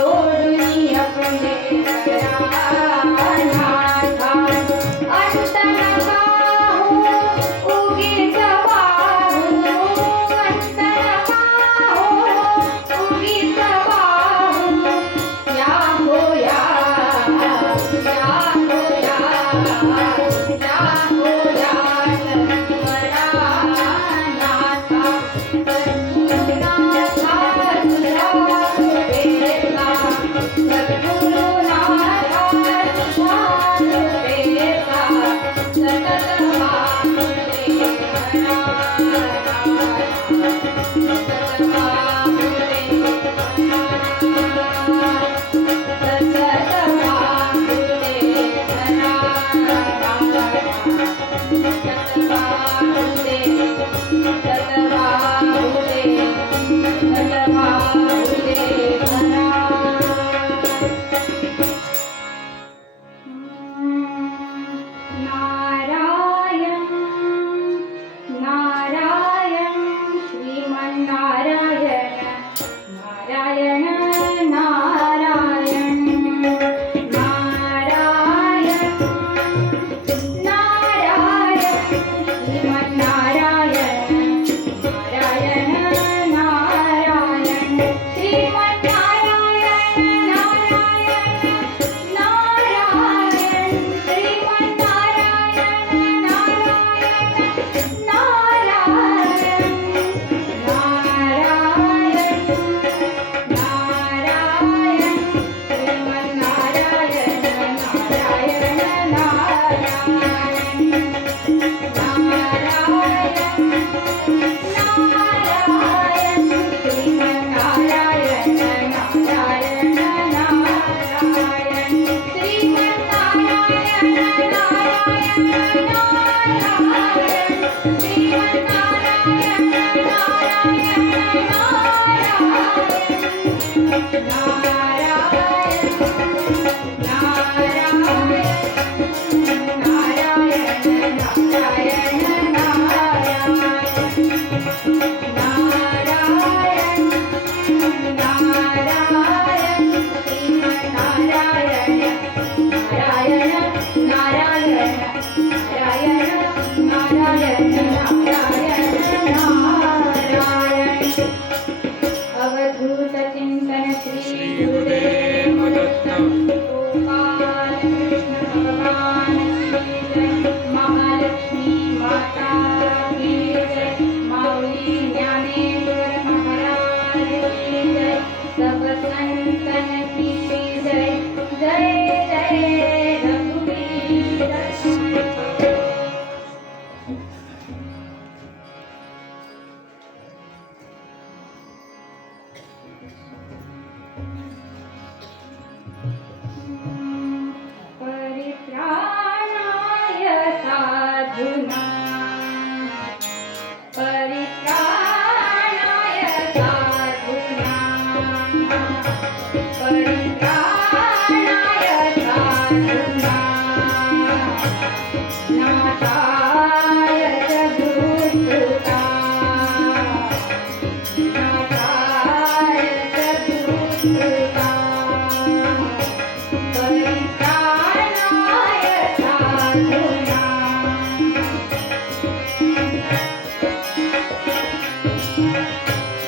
छोड़ी अपने Sabar, sabar, sabar, sabar, sabar, sabar,